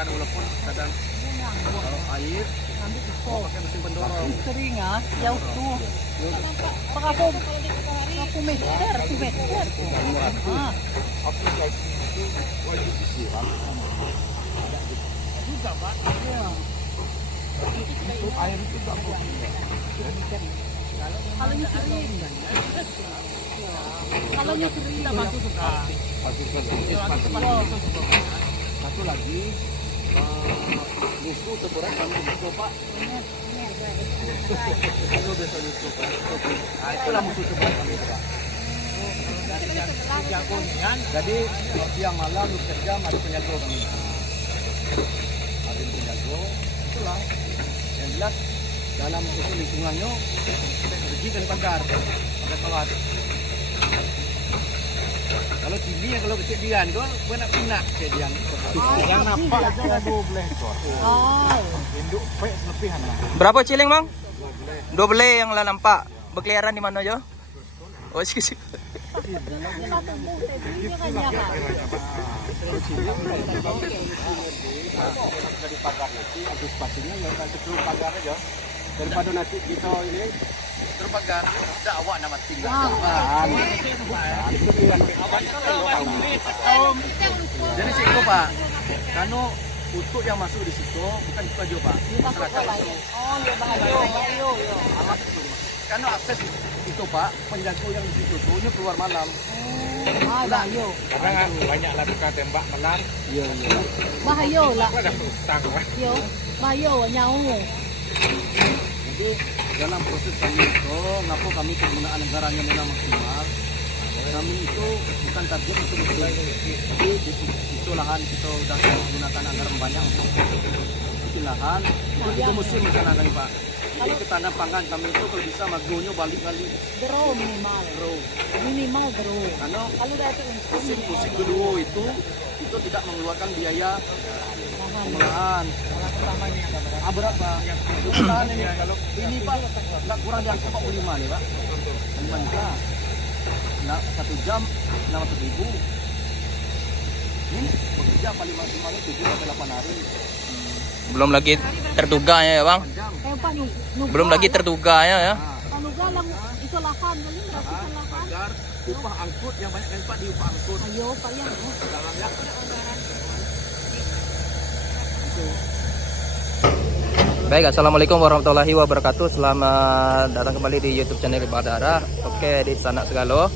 kadang walaupun kadang kalau air pakai mesin pendorong. Sering jauh tuh. Pak aku meter. Aku lagi itu wajib disiram. Juga Pak. Iya. Untuk air itu tak boleh. Kalau sering. Kalau sering kita bantu suka. Satu lagi musuh terberat kami coba. Itu biasanya coba. Itulah musuh terberat kami coba. Jadi siang malam 24 jam ada penjaga kami. Ada penjaga. Itulah yang jelas dalam itu lingkungannya pergi dan pagar pesawat. Kalau tinggi ya kalau kecedian kau nak pindah kecedian. Yang nampak aja 12 ekor. Induk pek lebihan lah. Berapa ciling bang? 12 yang lah nampak. Berkeliaran di mana jo? Oh sih. Dari pagar nanti antisipasinya ya sebelum pagar aja. Daripada nanti kita ini terpagar, tidak awak nama tinggal. Jadi situ Pak, karena untuk yang masuk di situ bukan kita aja Pak. Masyarakat itu. Oh ya bahaya. Karena akses itu Pak, penjaga yang di situ tuh keluar malam. Bahaya. Karena kan banyak lakukan tembak melar. Iya. Bahaya lah. Ada utang lah. Yo, bahaya nyawa. Jadi dalam proses kami itu, ngapa kami penggunaan anggarannya memang maksimal. Kami itu bukan target untuk tapi itu lahan kita sudah menggunakan anggaran banyak untuk bikin lahan. Itu musim misalnya kali Pak. Jadi ke tanah pangan kami itu kalau bisa magonya balik-balik. Draw minimal. Draw. Karena Kalau udah itu musim kedua itu tidak mengeluarkan biaya pengolahan. Berapa? Pengolahan ini kalau ini Pak nggak kurang di angka 45 nih Pak. 5 juta. Nah, 1 jam 600.000. Ini bekerja paling maksimal 7-8 hari. Belum lagi terduganya ya bang? Belum lagi terduganya ya? Nuga lang itu lahan kali berarti lahan. Agar upah angkut yang banyak kali Pak di upah angkut. Ayo Pak ya. Dalamnya Baik, assalamualaikum warahmatullahi wabarakatuh. Selamat datang kembali di YouTube channel Badara. Oke, di sana segala.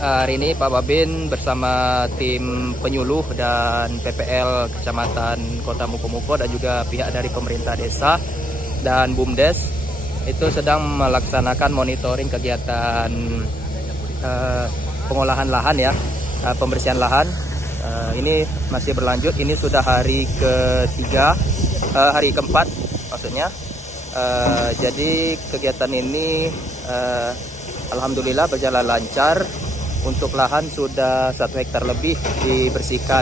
Hari ini Pak Babin bersama tim penyuluh dan PPL Kecamatan Kota Mukomuko dan juga pihak dari pemerintah desa dan BUMDes itu sedang melaksanakan monitoring kegiatan pengolahan lahan ya, pembersihan lahan. Ini masih berlanjut. Ini sudah hari ketiga, hari keempat maksudnya. Jadi kegiatan ini alhamdulillah berjalan lancar. Untuk lahan sudah 1 hektar lebih dibersihkan.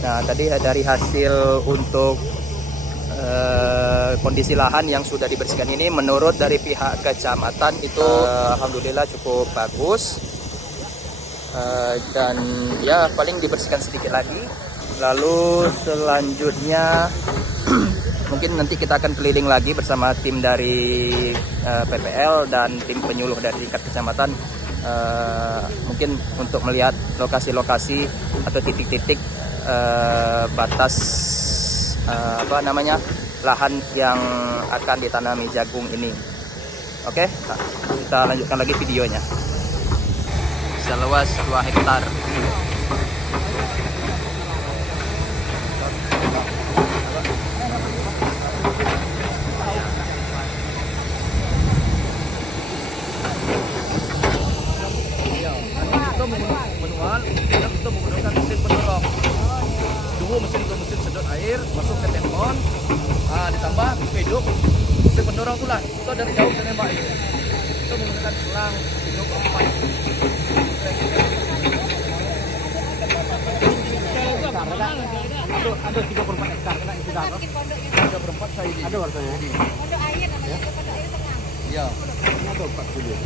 Nah tadi dari hasil untuk kondisi lahan yang sudah dibersihkan ini menurut dari pihak kecamatan itu alhamdulillah cukup bagus. Dan ya paling dibersihkan sedikit lagi. Lalu selanjutnya mungkin nanti kita akan keliling lagi bersama tim dari PPL dan tim penyuluh dari tingkat kecamatan, mungkin untuk melihat lokasi-lokasi atau titik-titik batas lahan yang akan ditanami jagung ini. Oke, kita lanjutkan lagi videonya. Seluas 2 hektar. manual, kita menggunakan mesin pendorong. Dua mesin sedot air masuk ke tempon, ditambah hidup mesin pendorong itulah. Itu dari jauh ke nembak air. Kita menggunakan selang hidup 4. Ada 34 hektar kena itu dah. Ada berempat saya ini. Ada warnanya ini. Pondok air namanya, pondok air tengah. Iya. Ini ada 40.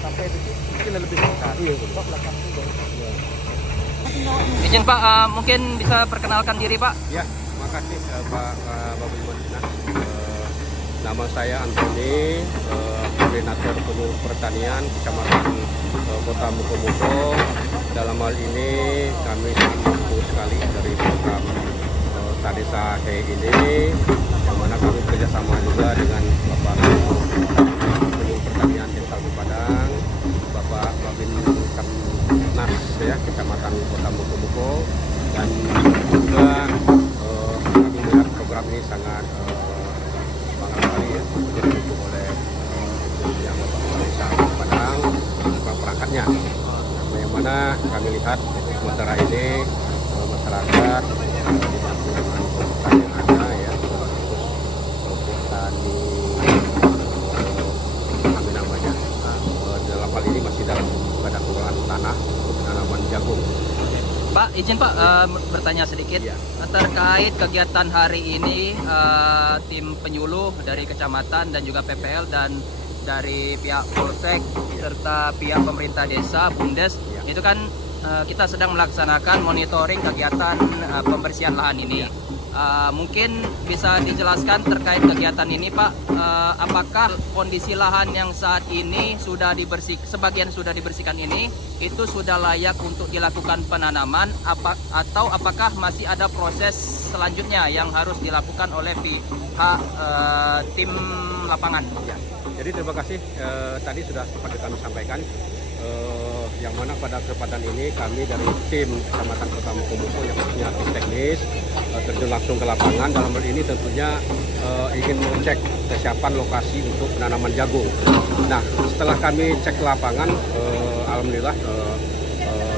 Sampai itu mungkin lebih besar. Iya, belakang itu. Iya. Izin Pak, mungkin bisa perkenalkan diri Pak. Ya, makasih Pak Babu Iman. Nama saya Antoni, Koordinator Penyuluh Pertanian Kecamatan Kota Mukomuko. Dalam hal ini kami sangat mendukung sekali dari program Sadesa He ini, yang mana kami bekerjasama juga dengan Bapak Penyuluh Pertanian Desa Padang, Bapak Babin Kamnas ya, Kecamatan Kota Mukomuko, dan juga kami melihat program ini sangat semangat sekali ya, didukung oleh yang Bapak Desa Padang dan perangkatnya. Yang mana kami lihat sementara ini masyarakat dengan kebutuhan yang ada ya, kelompok tani kami namanya dalam hal ini masih dalam pada kekurangan tanah untuk tanaman jagung. Pak, izin Pak bertanya sedikit Ya. terkait kegiatan hari ini tim penyuluh dari kecamatan dan juga PPL dan dari pihak Polsek serta pihak pemerintah desa Bumdes Ya. itu kan kita sedang melaksanakan monitoring kegiatan pembersihan lahan ini. Mungkin bisa dijelaskan terkait kegiatan ini Pak, apakah kondisi lahan yang saat ini sudah sebagian sudah dibersihkan ini itu sudah layak untuk dilakukan penanaman atau apakah masih ada proses selanjutnya yang harus dilakukan oleh pihak tim lapangan? Ya. Jadi terima kasih tadi sudah sempat kami sampaikan yang mana pada kesempatan ini kami dari tim Kecamatan Kota Mukomuko yang punya tim teknis terjun langsung ke lapangan. Dalam hal ini tentunya ingin mengecek kesiapan lokasi untuk penanaman jagung. Nah, setelah kami cek ke lapangan, alhamdulillah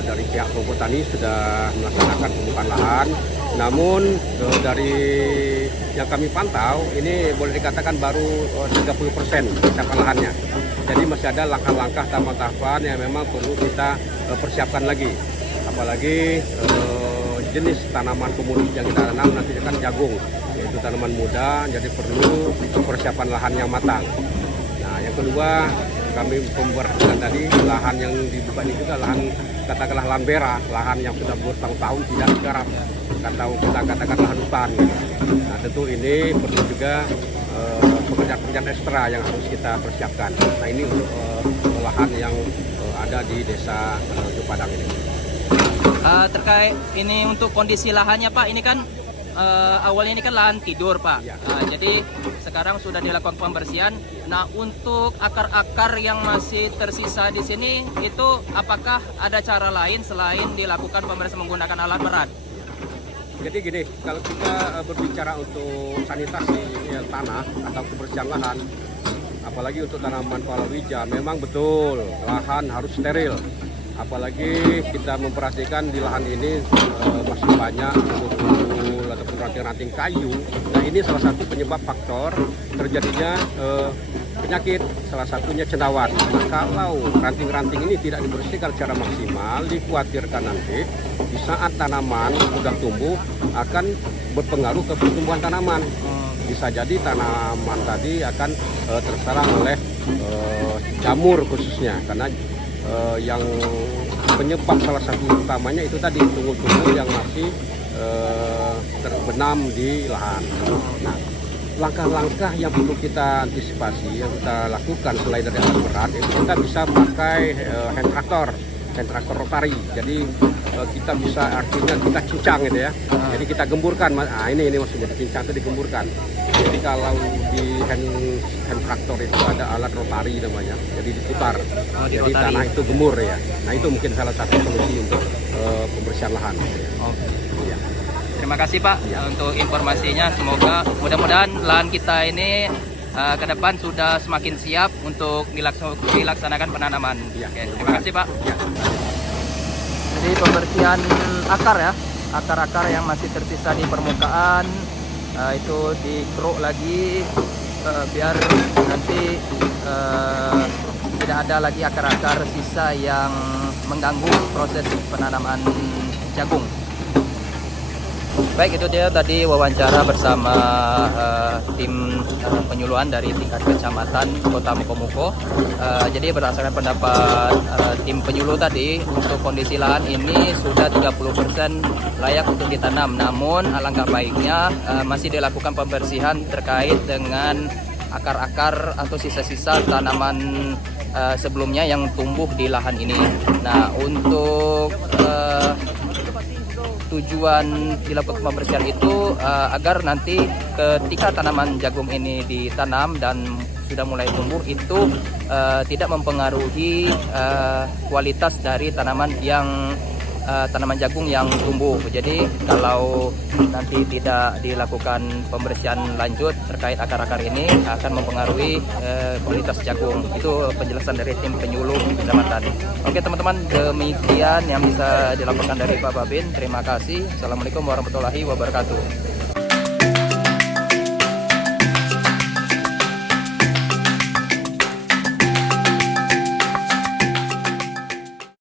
dari pihak kelompok tani sudah melaksanakan pembukaan lahan. Namun dari yang kami pantau ini boleh dikatakan baru 30% kesiapan lahannya. Jadi masih ada langkah-langkah tahapan-tahapan yang memang perlu kita persiapkan lagi. Apalagi jenis tanaman komoditi yang kita tanam nanti kan jagung, yaitu tanaman muda, jadi perlu persiapan lahan yang matang. Nah, yang kedua kami memperhatikan tadi lahan yang dibuka ini juga lahan katakanlah lahan merah, lahan yang sudah bertahun-tahun tidak digarap, atau kita katakan lahan hutan. Nah, tentu ini perlu juga pekerjaan-pekerjaan ekstra yang harus kita persiapkan. Nah, ini untuk lahan yang ada di desa Padang ini. Terkait ini untuk kondisi lahannya Pak, ini kan awalnya ini kan lahan tidur Pak. Ya. Jadi sekarang sudah dilakukan pembersihan. Nah, untuk akar-akar yang masih tersisa di sini itu apakah ada cara lain selain dilakukan pembersihan menggunakan alat berat? Jadi gini, kalau kita berbicara untuk sanitasi tanah atau kebersihan lahan, apalagi untuk tanaman palawija, memang betul lahan harus steril. Apalagi kita memperhatikan di lahan ini masih banyak umbul-umbul ataupun ranting-ranting kayu. Nah, ini salah satu penyebab faktor terjadinya penyakit, salah satunya cendawan. Nah, kalau ranting-ranting ini tidak dibersihkan secara maksimal, dikhawatirkan nanti di saat tanaman sudah tumbuh akan berpengaruh ke pertumbuhan tanaman. Bisa jadi tanaman tadi akan terserang oleh jamur khususnya, karena yang penyebab salah satu utamanya itu tadi tumbuh-tumbuh yang masih terbenam di lahan. Nah, langkah-langkah yang perlu kita antisipasi, yang kita lakukan selain dari alat berat, itu kita bisa pakai hand traktor rotari. Jadi kita bisa artinya kita cincang gitu ya. Jadi kita gemburkan. Nah, ini maksudnya cincang itu digemburkan. Jadi kalau di hand traktor itu ada alat rotari namanya. Jadi diputar. Jadi rotari. Tanah itu gemur ya. Nah, itu mungkin salah satu solusi untuk pembersihan lahan. Ya. Terima kasih Pak untuk informasinya. Semoga mudah-mudahan lahan kita ini ke depan sudah semakin siap untuk dilaksanakan penanaman. Ya. Oke, terima kasih Pak. Jadi pembersihan akar ya, akar-akar yang masih tersisa di permukaan itu dikeruk lagi biar nanti tidak ada lagi akar-akar sisa yang mengganggu proses penanaman jagung. Baik, itu dia tadi wawancara bersama tim penyuluhan dari tingkat kecamatan Kota Mukomuko. Jadi berdasarkan pendapat tim penyuluh tadi, untuk kondisi lahan ini sudah 30% layak untuk ditanam. Namun alangkah baiknya masih dilakukan pembersihan terkait dengan akar-akar atau sisa-sisa tanaman sebelumnya yang tumbuh di lahan ini. Nah, untuk tujuan dilakukan pembersihan itu agar nanti ketika tanaman jagung ini ditanam dan sudah mulai tumbuh itu tidak mempengaruhi kualitas dari tanaman jagung yang tumbuh. Jadi kalau nanti tidak dilakukan pembersihan lanjut terkait akar-akar ini akan mempengaruhi kualitas jagung. Itu penjelasan dari tim penyuluh kecamatan. Oke teman-teman, demikian yang bisa dilaporkan dari Pak Babin. Terima kasih. Assalamualaikum warahmatullahi wabarakatuh.